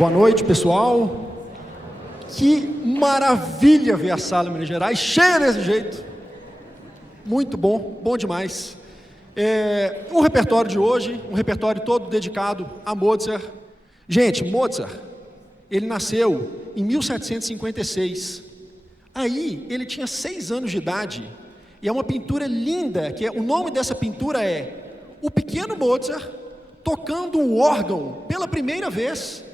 Boa noite, pessoal. Que maravilha ver a sala em Minas Gerais cheia desse jeito. Muito bom, bom demais. O repertório de hoje, um repertório todo dedicado a Mozart. Gente, Mozart, ele nasceu em 1756. Aí, ele tinha 6 anos de idade. E é uma pintura linda, o nome dessa pintura é O Pequeno Mozart tocando o órgão pela primeira vez,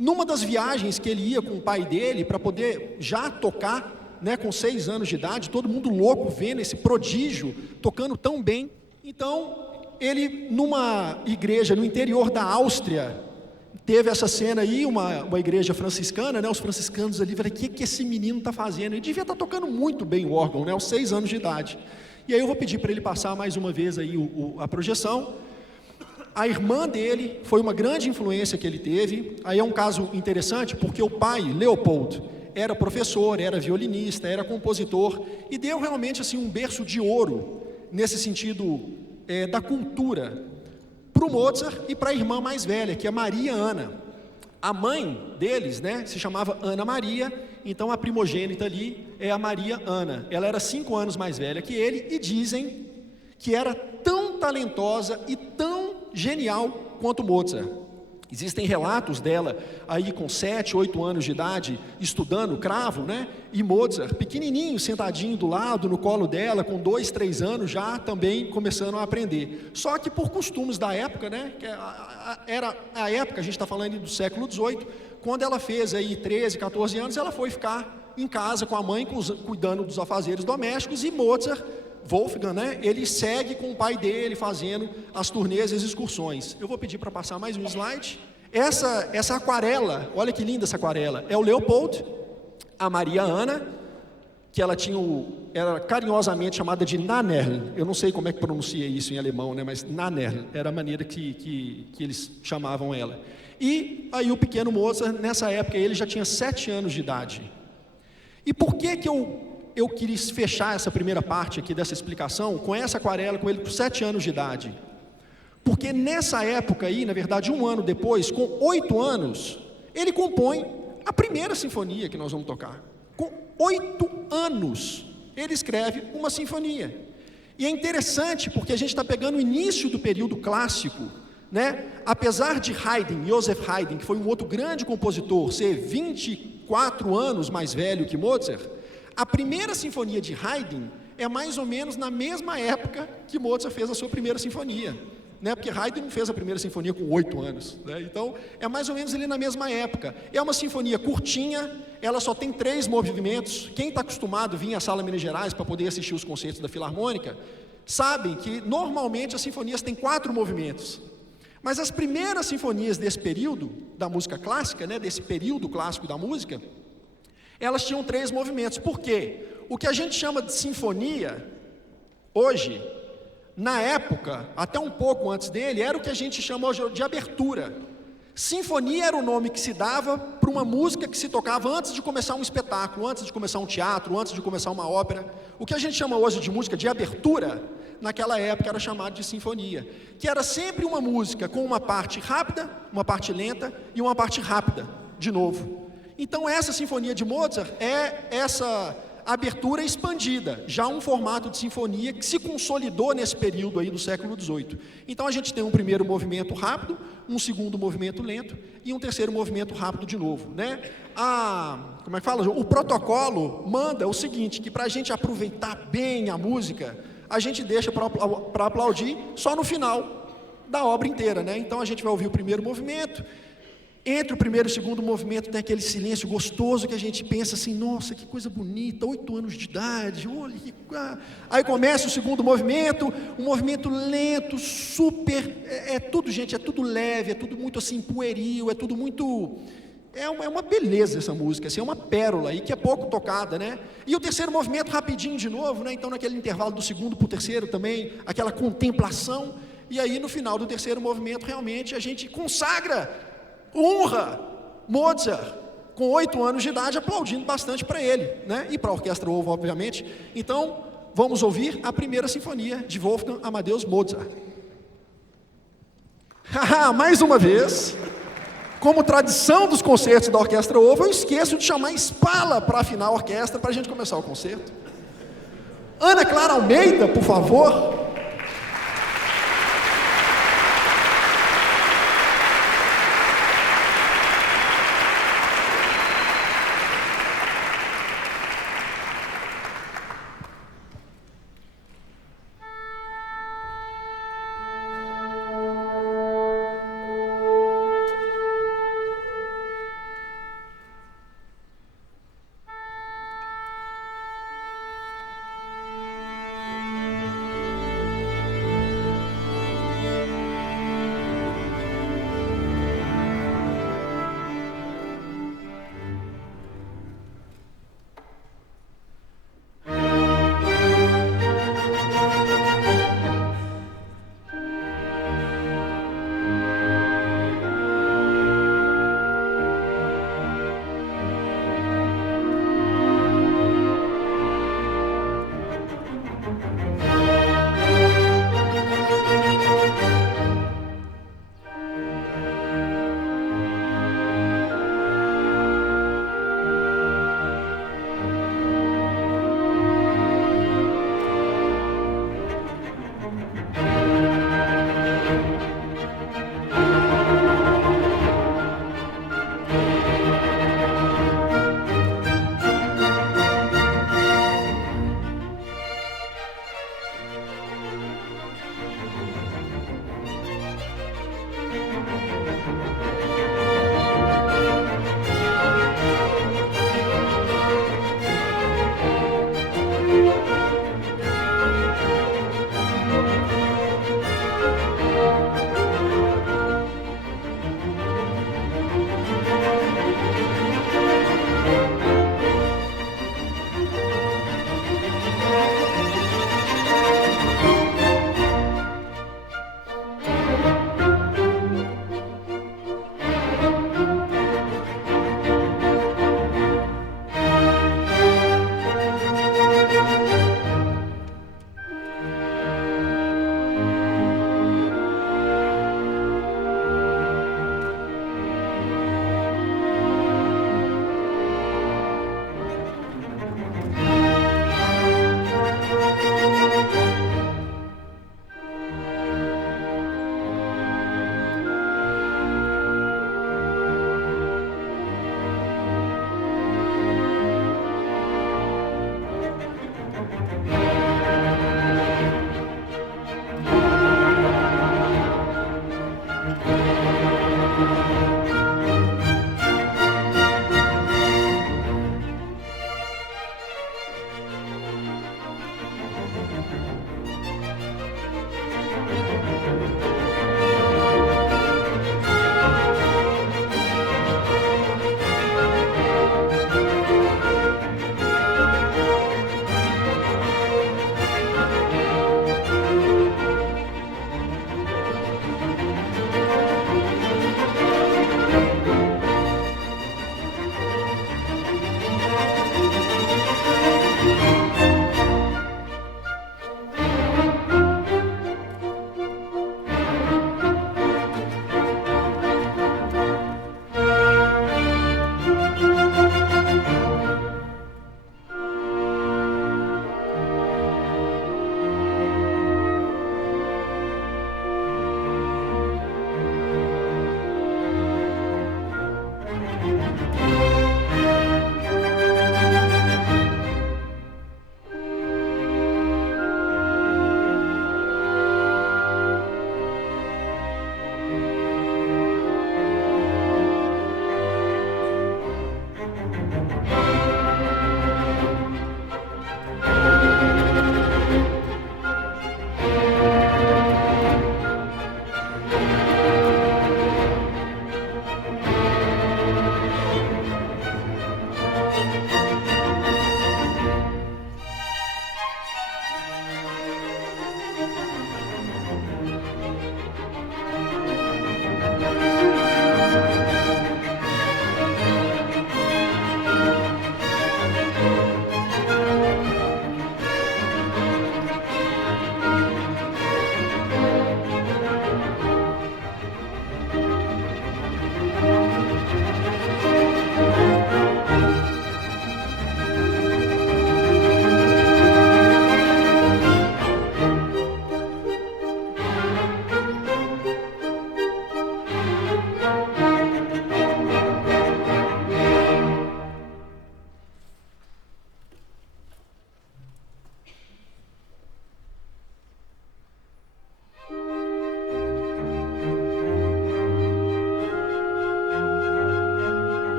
numa das viagens que ele ia com o pai dele, para poder já tocar, né, com 6 anos de idade, todo mundo louco vendo esse prodígio, tocando tão bem. Então, ele, numa igreja no interior da Áustria, teve essa cena aí, uma igreja franciscana, né, os franciscanos ali, falaram, o que esse menino está fazendo? Ele devia estar tocando muito bem o órgão, né, aos 6 anos de idade. E aí eu vou pedir para ele passar mais uma vez aí a projeção. A irmã dele foi uma grande influência que ele teve. Aí é um caso interessante, porque o pai, Leopold, era professor, era violinista, era compositor, e deu realmente assim, um berço de ouro, nesse sentido da cultura, para o Mozart e para a irmã mais velha, que é Maria Ana. A mãe deles, né, se chamava Ana Maria, então a primogênita ali é a Maria Ana. Ela era 5 anos mais velha que ele, e dizem que era tão talentosa e tão genial quanto Mozart. Existem relatos dela aí com 7, 8 anos de idade, estudando cravo, né? E Mozart, pequenininho, sentadinho do lado, no colo dela, com 2, 3 anos, já também começando a aprender. Só que por costumes da época, né? Era a época, a gente está falando do século XVIII, quando ela fez aí 13, 14 anos, ela foi ficar em casa com a mãe, cuidando dos afazeres domésticos, e Mozart, Wolfgang, né, ele segue com o pai dele fazendo as turnês e as excursões. Eu vou pedir para passar mais um slide. Essa aquarela, olha que linda essa aquarela, é o Leopold, a Maria Ana, que ela era carinhosamente chamada de Nannerl. Eu não sei como é que pronuncia isso em alemão, né, mas Nannerl era a maneira que eles chamavam ela. E aí o pequeno Mozart, nessa época, ele já tinha 7 anos de idade. E por que eu quis fechar essa primeira parte aqui dessa explicação com essa aquarela, com ele com 7 anos de idade? Porque nessa época aí, na verdade 1 ano depois, com 8 anos, ele compõe a primeira sinfonia que nós vamos tocar. Com 8 anos, ele escreve uma sinfonia. E é interessante porque a gente está pegando o início do período clássico, né? Apesar de Haydn, Joseph Haydn, que foi um outro grande compositor, ser 24 anos mais velho que Mozart, a primeira sinfonia de Haydn é mais ou menos na mesma época que Mozart fez a sua primeira sinfonia, né? Porque Haydn não fez a primeira sinfonia com 8 anos, né? Então é mais ou menos ali na mesma época. É uma sinfonia curtinha, ela só tem 3 movimentos. Quem está acostumado a vir à Sala Minas Gerais para poder assistir os concertos da Filarmônica, sabem que normalmente as sinfonias têm 4 movimentos. Mas as primeiras sinfonias desse período da música clássica, né, desse período clássico da música, elas tinham 3 movimentos. Por quê? O que a gente chama de sinfonia, hoje, na época, até um pouco antes dele, era o que a gente chama hoje de abertura. Sinfonia era o nome que se dava para uma música que se tocava antes de começar um espetáculo, antes de começar um teatro, antes de começar uma ópera. O que a gente chama hoje de música de abertura, naquela época era chamado de sinfonia, que era sempre uma música com uma parte rápida, uma parte lenta e uma parte rápida, de novo. Então essa sinfonia de Mozart é essa abertura expandida, já um formato de sinfonia que se consolidou nesse período aí do século XVIII. Então a gente tem um primeiro movimento rápido, um segundo movimento lento e um terceiro movimento rápido de novo, né? Como é que fala? O protocolo manda o seguinte, que para a gente aproveitar bem a música, a gente deixa para aplaudir só no final da obra inteira, né? Então a gente vai ouvir o primeiro movimento. Entre o primeiro e o segundo movimento tem aquele silêncio gostoso que a gente pensa assim, nossa, que coisa bonita, 8 anos de idade, olha que... Aí começa o segundo movimento, um movimento lento, super, tudo, gente, é tudo leve, é tudo muito assim, pueril, é tudo muito... É uma beleza essa música, assim, é uma pérola, e que é pouco tocada, né? E o terceiro movimento rapidinho de novo, né? Então naquele intervalo do segundo para o terceiro também, aquela contemplação, e aí no final do terceiro movimento realmente a gente consagra, honra Mozart, com 8 anos de idade, aplaudindo bastante para ele, né? E para a Orquestra Ovo, obviamente. Então, vamos ouvir a primeira sinfonia de Wolfgang Amadeus Mozart. Mais uma vez, como tradição dos concertos da Orquestra Ovo, eu esqueço de chamar Spala para afinar a orquestra, para a gente começar o concerto. Ana Clara Almeida, por favor.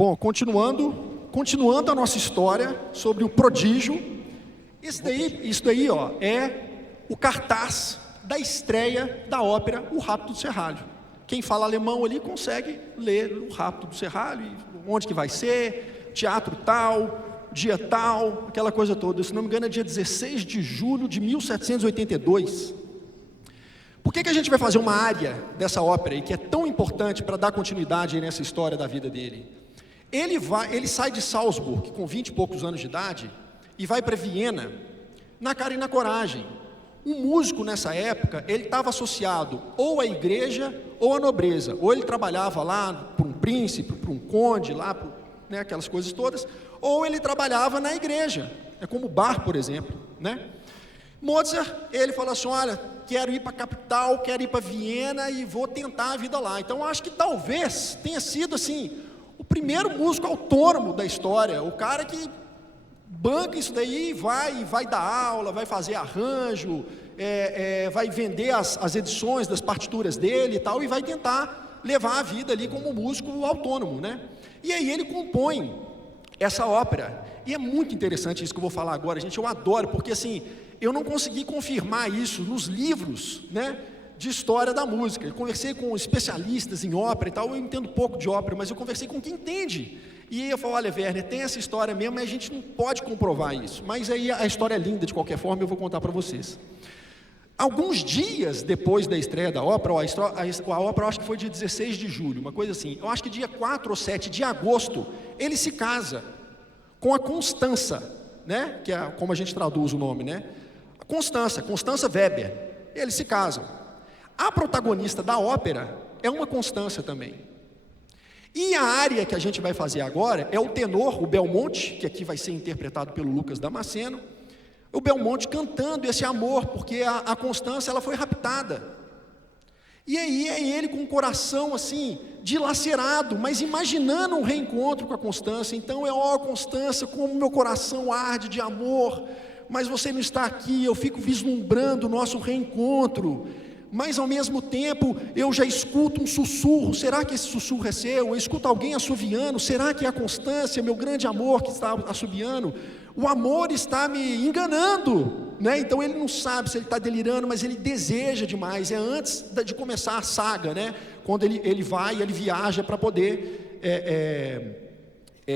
Bom, continuando a nossa história sobre o prodígio, isso daí ó, é o cartaz da estreia da ópera O Rapto do Serralho. Quem fala alemão ali consegue ler O Rapto do Serralho, onde que vai ser, teatro tal, dia tal, aquela coisa toda. Se não me engano é dia 16 de julho de 1782. Por que a gente vai fazer uma área dessa ópera aí, que é tão importante para dar continuidade aí nessa história da vida dele? Ele sai de Salzburg com 20 e poucos anos de idade e vai para Viena na cara e na coragem. Um músico nessa época, ele estava associado ou à igreja ou à nobreza, ou ele trabalhava lá para um príncipe, para um conde, lá, né, aquelas coisas todas, ou ele trabalhava na igreja, como Bach, por exemplo, né? Mozart, ele falou assim, olha, quero ir para a capital, quero ir para Viena e vou tentar a vida lá. Então, acho que talvez tenha sido assim, o primeiro músico autônomo da história, o cara que banca isso daí, vai dar aula, vai fazer arranjo, vai vender as edições das partituras dele e tal, e vai tentar levar a vida ali como músico autônomo, né? E aí ele compõe essa ópera, e é muito interessante isso que eu vou falar agora, gente, eu adoro, porque assim, eu não consegui confirmar isso nos livros, né, de história da música. Eu conversei com especialistas em ópera e tal, eu entendo pouco de ópera, mas eu conversei com quem entende. E eu falo, olha, Werner, tem essa história mesmo, mas a gente não pode comprovar isso. Mas aí a história é linda de qualquer forma, eu vou contar para vocês. Alguns dias depois da estreia da ópera, a ópera eu acho que foi dia 16 de julho, uma coisa assim, eu acho que dia 4 ou 7 de agosto, ele se casa com a Constança, né? Que é como a gente traduz o nome, né? Constança Weber. Eles se casam. A protagonista da ópera é uma Constança também. E a área que a gente vai fazer agora é o tenor, o Belmonte, que aqui vai ser interpretado pelo Lucas Damasceno, o Belmonte cantando esse amor, porque a Constança ela foi raptada. E aí é ele com o coração assim, dilacerado, mas imaginando um reencontro com a Constança. Então Constança, como meu coração arde de amor, mas você não está aqui, eu fico vislumbrando o nosso reencontro. Mas ao mesmo tempo eu já escuto um sussurro, será que esse sussurro é seu? Eu escuto alguém assoviando, será que é a Constância, meu grande amor que está assoviando? O amor está me enganando, né? Então ele não sabe se ele está delirando, mas ele deseja demais, é antes de começar a saga, né? Quando ele viaja para poder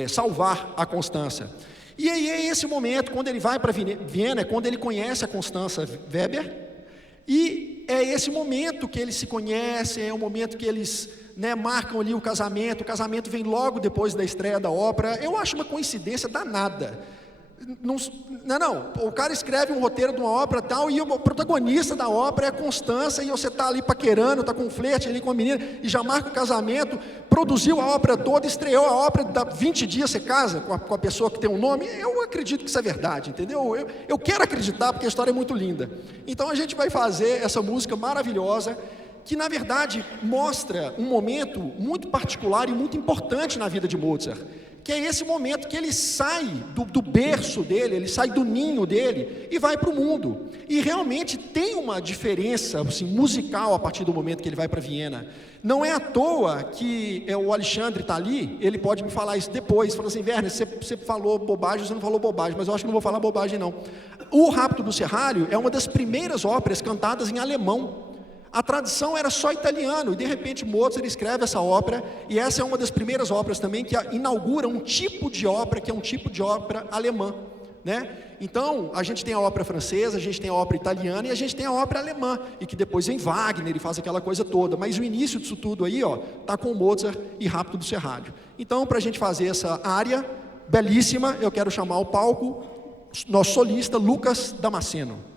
salvar a Constância. E aí é esse momento, quando ele vai para Viena, é quando ele conhece a Constança Weber, e é esse momento que eles se conhecem, é o momento que eles, né, marcam ali o casamento vem logo depois da estreia da ópera. Eu acho uma coincidência danada. Não, o cara escreve um roteiro de uma ópera tal, e o protagonista da ópera é a Constança, e você está ali paquerando, está com um flerte ali com a menina, e já marca o casamento, produziu a ópera toda, estreou a ópera, dá 20 dias você casa com a pessoa que tem um nome. Eu acredito que isso é verdade, entendeu? Eu quero acreditar, porque a história é muito linda. Então a gente vai fazer essa música maravilhosa, que na verdade mostra um momento muito particular e muito importante na vida de Mozart, que é esse momento que ele sai do berço dele, ele sai do ninho dele e vai para o mundo. E realmente tem uma diferença assim, musical a partir do momento que ele vai para Viena. Não é à toa que o Alexandre está ali, ele pode me falar isso depois, fala assim, Werner, você falou bobagem, você não falou bobagem, mas eu acho que não vou falar bobagem não. O Rapto do Serralho é uma das primeiras óperas cantadas em alemão. A tradição era só italiano, e de repente Mozart escreve essa ópera, e essa é uma das primeiras óperas também que inaugura um tipo de ópera, que é um tipo de ópera alemã, né? Então, a gente tem a ópera francesa, a gente tem a ópera italiana, e a gente tem a ópera alemã, e que depois vem Wagner e faz aquela coisa toda, mas o início disso tudo aí, está com Mozart e Rapto do Serralho. Então, para a gente fazer essa área belíssima, eu quero chamar ao palco nosso solista, Lucas Damasceno.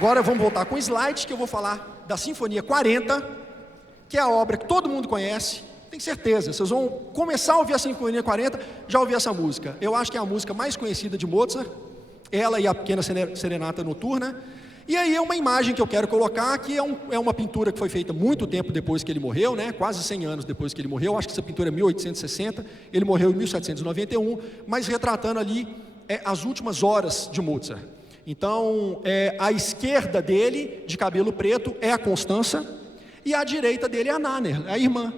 Agora vamos voltar com o slide, que eu vou falar da Sinfonia 40, que é a obra que todo mundo conhece. Tenho certeza, vocês vão começar a ouvir a Sinfonia 40, já ouvi essa música. Eu acho que é a música mais conhecida de Mozart, ela e a Pequena Serenata Noturna. E aí é uma imagem que eu quero colocar, que é uma pintura que foi feita muito tempo depois que ele morreu, né? Quase 100 anos depois que ele morreu. Acho que essa pintura é 1860, ele morreu em 1791, mas retratando ali as últimas horas de Mozart. Então, à esquerda dele, de cabelo preto, é a Constança, e à direita dele é a Nanner, a irmã,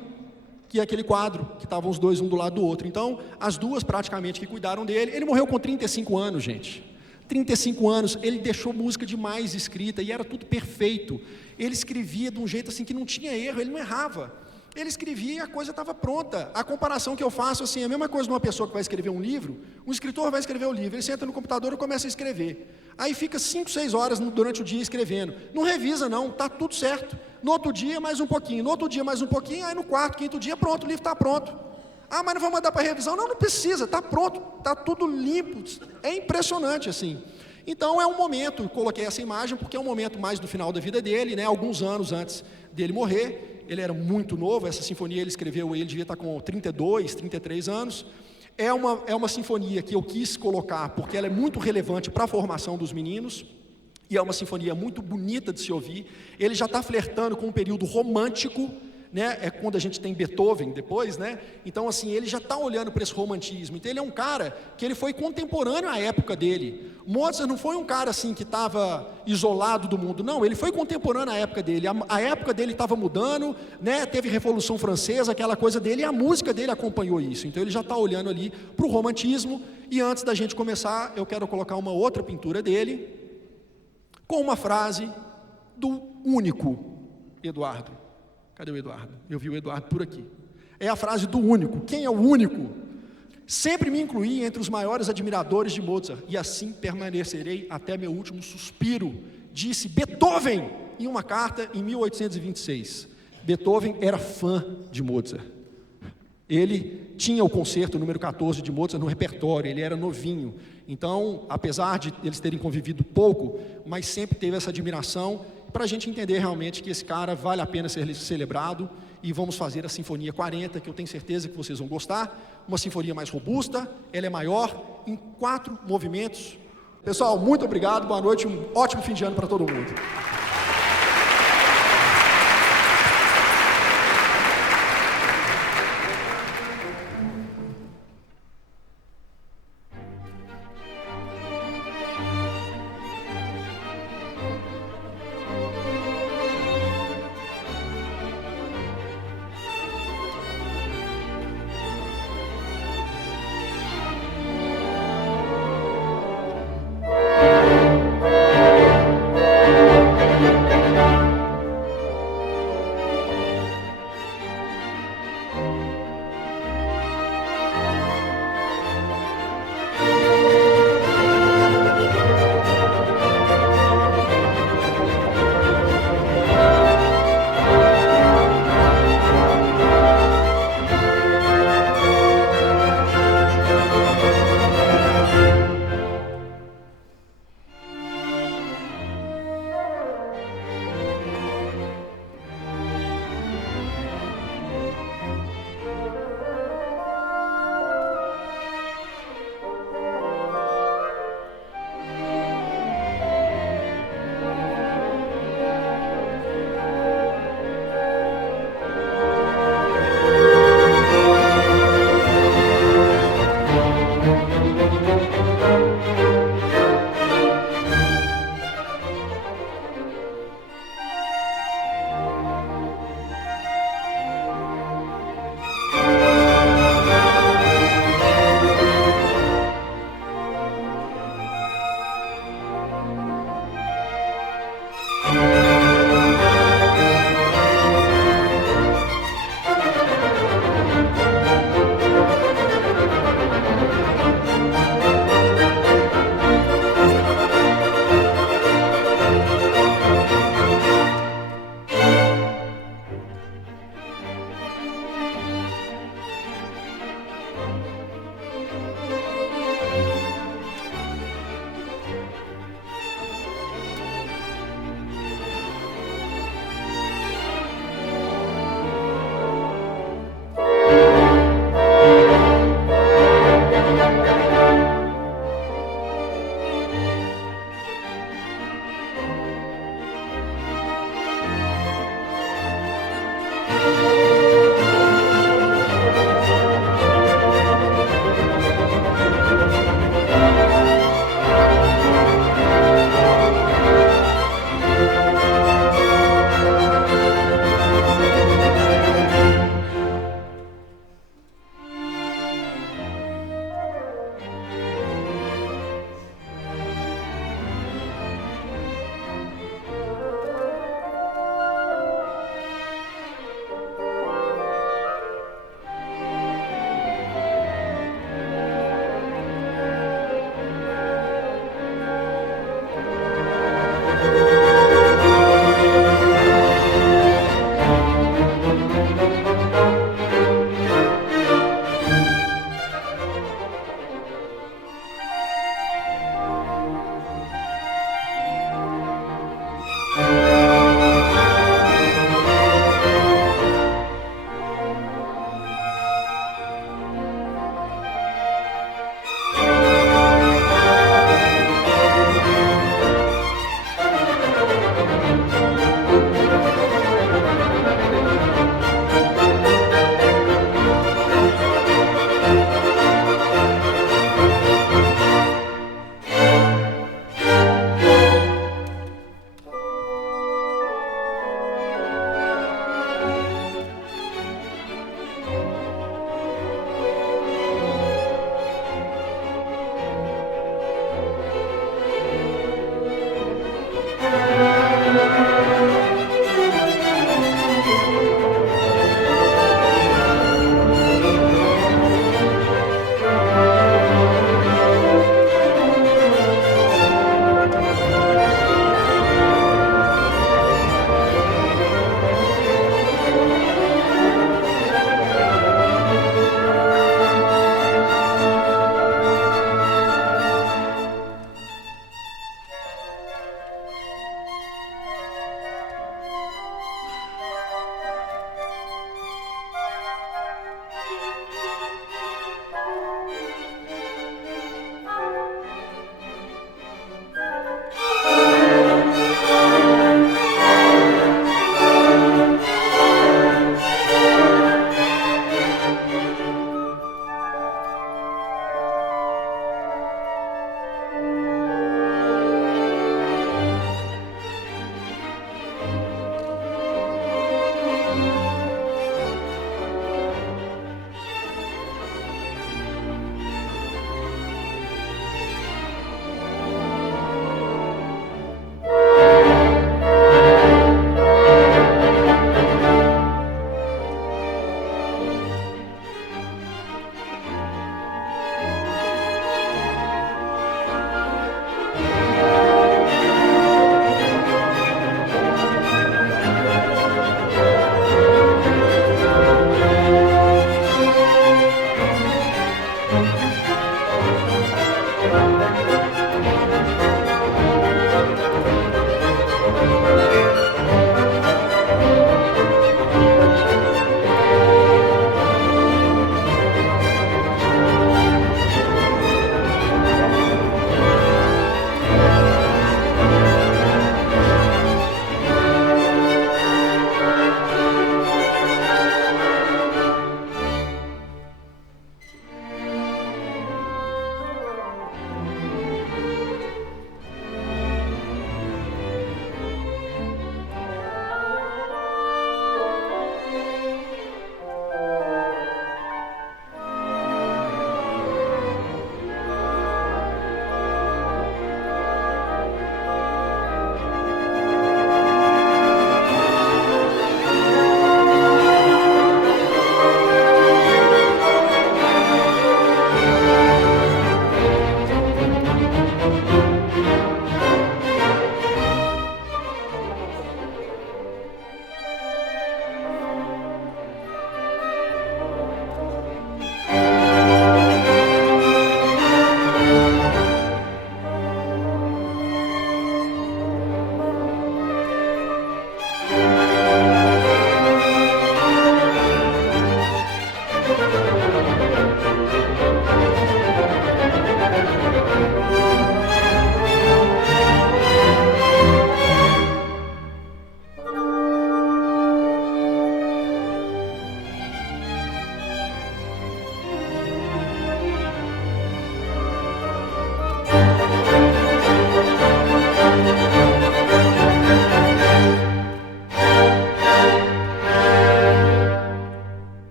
que é aquele quadro, que estavam os dois um do lado do outro. Então, as duas praticamente que cuidaram dele. Ele morreu com 35 anos, gente. 35 anos, ele deixou música demais escrita, e era tudo perfeito. Ele escrevia de um jeito assim que não tinha erro, ele não errava. Ele escrevia e a coisa estava pronta. A comparação que eu faço assim, é a mesma coisa de uma pessoa que vai escrever um livro. Um escritor vai escrever o livro, ele senta no computador e começa a escrever. Aí fica 5, 6 horas durante o dia escrevendo. Não revisa não, está tudo certo. No outro dia mais um pouquinho, no outro dia mais um pouquinho, aí no quarto, quinto dia pronto, o livro está pronto. Ah, mas não vou mandar para revisão? Não, não precisa, está pronto, está tudo limpo. É impressionante assim. Então é um momento, coloquei essa imagem porque é um momento mais do final da vida dele, né? Alguns anos antes dele morrer. Ele era muito novo, essa sinfonia ele escreveu, ele devia estar com 32, 33 anos. É uma sinfonia que eu quis colocar porque ela é muito relevante para a formação dos meninos, e é uma sinfonia muito bonita de se ouvir. Ele já está flertando com um período romântico, né? É quando a gente tem Beethoven depois, né? Então assim, ele já está olhando para esse romantismo. Então ele é um cara que ele foi contemporâneo à época dele. Mozart não foi um cara assim que estava isolado do mundo, não, ele foi contemporâneo à época dele. A época dele estava mudando, né? Teve Revolução Francesa, aquela coisa dele, e a música dele acompanhou isso. Então ele já está olhando ali para o romantismo. E antes da gente começar, eu quero colocar uma outra pintura dele, com uma frase do único Eduardo. Cadê o Eduardo? Eu vi o Eduardo por aqui. É a frase do único. Quem é o único? Sempre me incluí entre os maiores admiradores de Mozart, e assim permanecerei até meu último suspiro, disse Beethoven em uma carta em 1826. Beethoven era fã de Mozart. Ele tinha o concerto número 14 de Mozart no repertório, ele era novinho. Então, apesar de eles terem convivido pouco, mas sempre teve essa admiração, para a gente entender realmente que esse cara vale a pena ser celebrado. E vamos fazer a Sinfonia 40, que eu tenho certeza que vocês vão gostar. Uma sinfonia mais robusta, ela é maior, em 4 movimentos. Pessoal, muito obrigado, boa noite, um ótimo fim de ano para todo mundo.